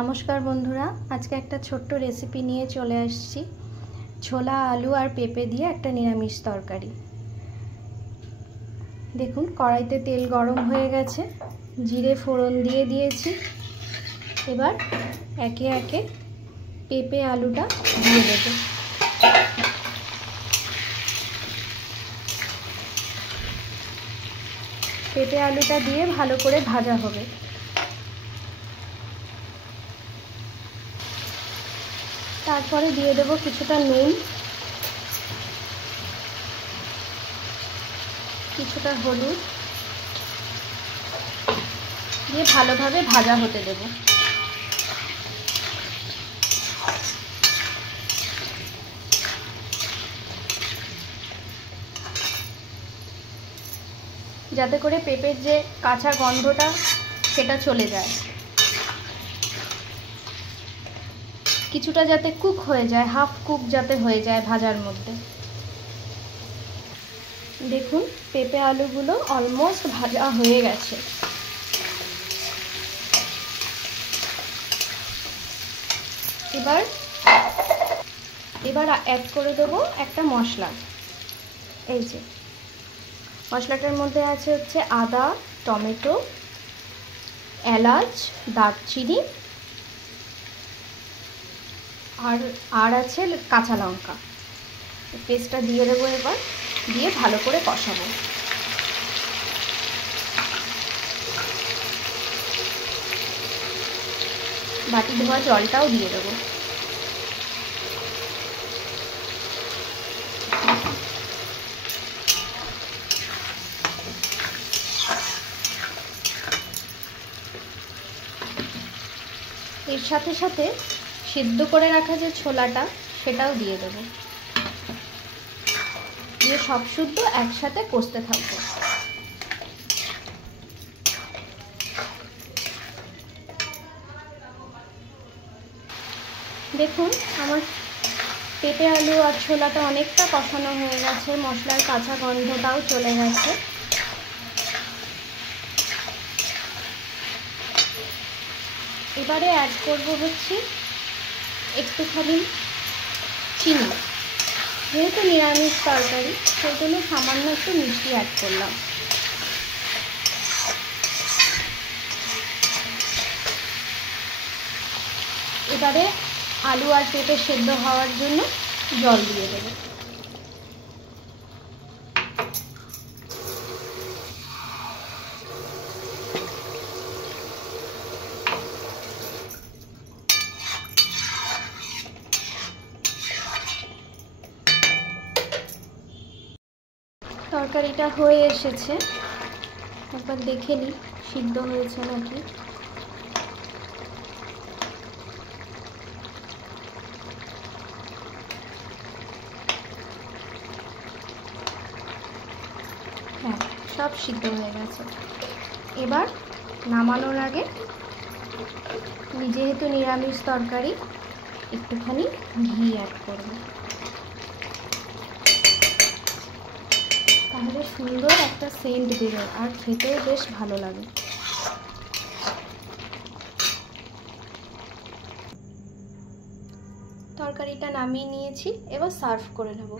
নমস্কার বন্ধুরা, আজকে একটা ছোট্ট রেসিপি নিয়ে চলে আসছি। ছোলা আলু আর পেঁপে দিয়ে একটা নিরামিষ তরকারি। দেখুন, কড়াইতে তেল গরম হয়ে গেছে, জিরে ফোড়ন দিয়ে দিয়েছি। এবার একে একে পেঁপে আলুটা দিয়ে দেব। পেঁপে আলুটা দিয়ে ভালো করে ভাজা হবে। তারপরে দিয়ে দেব কিছুটা নুন, কিছুটা হলুদ দিয়ে ভালোভাবে ভাজা হতে দেব। যাতে করে পেঁপের যে কাঁচা গন্ধটা সেটা চলে যায়, কিছুটা যাতে কুক হয়ে যায়, হাফ কুক যাতে হয়ে যায় ভাজার মধ্যে। দেখুন, পেঁপে আলুগুলো অলমোস্ট ভাজা হয়ে গেছে। এবার অ্যাড করে দেবো একটা মশলা। এই যে মশলাটার মধ্যে আছে হচ্ছে আদা, টমেটো, এলাচ, দারচিনি আর আছে কাঁচা লঙ্কা। পেস্টটা দিয়ে দেবো। এবার দিয়ে ভালো করে কষাবো। বাটি ধোয়া জলটাও দিয়ে দেবো। এর সাথে সাথে সিদ্ধ করে রাখা যে ছোলাটা সেটাও দিয়ে দেবো। দিয়ে সব শুদ্ধ একসাথে কষতে থাকবো। দেখুন, আমার পেঁপে আলু আর ছোলাটা অনেকটা কষানো হয়ে গেছে, মশলার কাঁচা গন্ধটাও চলে গেছে। এবারে অ্যাড করব হচ্ছে একটুখানি চিনি। যেহেতু নিরামিষ তরকারি, সেই জন্য সামান্য একটু মিষ্টি অ্যাড করলাম। এবারে আলু আর পেঁপে সেদ্ধ হওয়ার জন্য জল দিয়ে দেবো। তরকারিটা হয়ে এসেছে, একবার দেখে নিই সিদ্ধ হয়েছে নাকি। হ্যাঁ, সব সিদ্ধ হয়ে গেছে। এবার নামানোর আগে যেহেতু নিরামিষ তরকারি, একটুখানি ঘি অ্যাড করব, তাহলে সুন্দর একটা সেন্ট বেরোয় আর খেতেও বেশ ভালো লাগে। তরকারিটা নামিয়ে নিয়েছি, এবার সার্ভ করে নেব।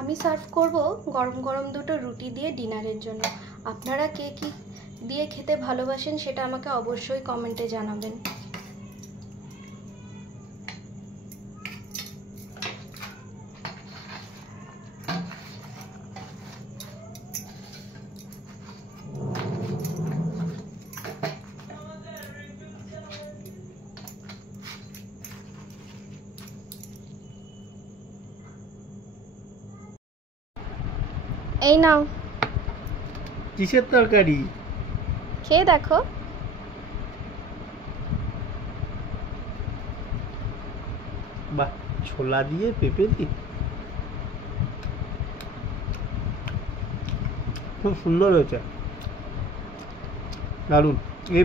আমি সার্ভ করব গরম গরম দুটো রুটি দিয়ে ডিনারের জন্য। আপনারা কে কী দিয়ে খেতে ভালোবাসেন সেটা আমাকে অবশ্যই কমেন্টে জানাবেন। এই নাও। কিসের তরকারি? খেয়ে দেখো। বাহ, ছোলা দিয়ে পেঁপে দিয়ে খুব সুন্দর হয়েছে, দারুণ। A+।